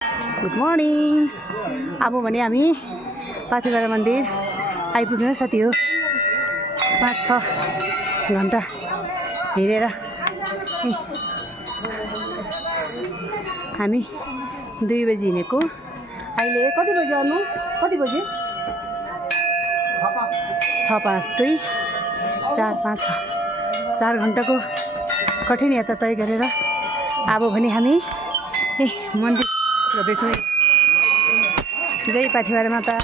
Good morning. अब भने हामी पाथिभरा मन्दिर आइपुग्यौँ साथी हो। 5-6 घन्टा हिँडेर हामी 2 बजी हिँडेको। अहिले कति बजी आउनु? कति बजी? 6:05, 4, 5, 4 घन्टाको कठिन यात्रा तय गरेर अब भने हामी मन्दिर जाँदैछौँ। जय पाथिभरा माता,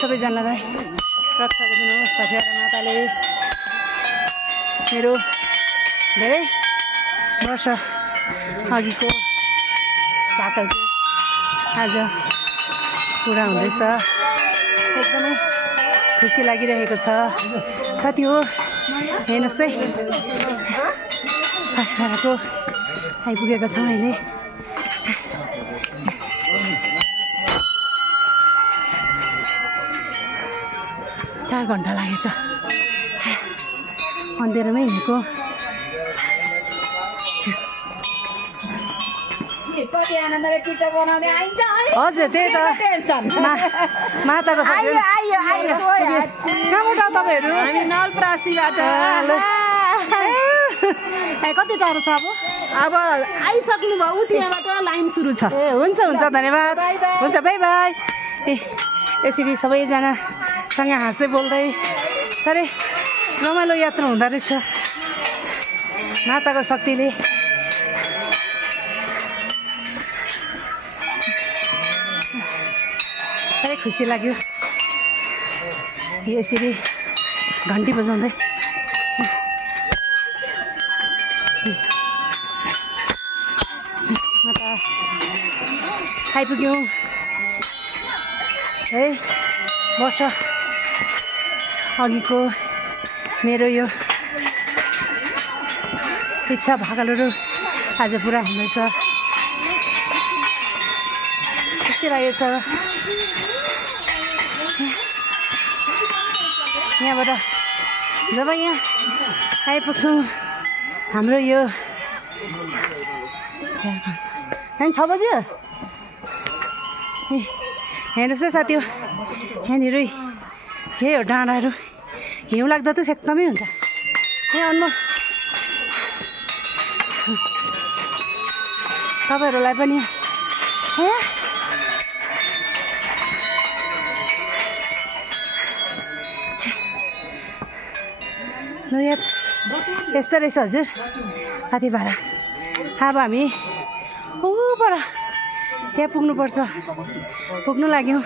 सबैजनालाई रक्षा गरिदिनुहोस्। पाथिभरा माताले मेरो धेरै वर्ष अघिको भाकल आज पुरा हुँदैछ। एकदमै खुसी लागिरहेको छ साथी हो। हेर्नुहोस् है, पाथिभराको आइपुगेका छौँ अहिले। 4 घन्टा लागेछ अँधेरोमै हिँडेको। हजुर त्यही त माताको कहाँबाट तपाईँहरू? हामी नलप्रासीबाट। कति टाढो छ अब आइसक्नु भयो, उठियाबाट लाइन सुरु छ। ए हुन्छ हुन्छ, धन्यवाद। हुन्छ, बाई बाई। ए यसरी सबैजना सँग हाँस्दै बोल्दै साह्रै रमाइलो यात्रा हुँदो रहेछ। माताको शक्तिले साह्रै खुसी लाग्यो यसरी घन्टी बजाउँदै। माता आइपुग्यौँ है। वर्ष अघिको मेरो यो इच्छा भाकलहरू आज पुरा हुँदैछ। खुसी लागेको छ। यहाँबाट जब यहाँ आइपुग्छौँ हाम्रो यो 6 बज्यो। हेर्नुहोस् है साथी हो, यहाँनिर यही हो डाँडाहरू। हिउँ लाग्दा त एकदमै हुन्छ। यहाँ अनमोल तपाईँहरूलाई पनि ल यार यस्तो रहेछ हजुर पाथिभरा। अब हामी ऊपर त्यहाँ पुग्नुपर्छ। पुग्नु लाग्यौँ।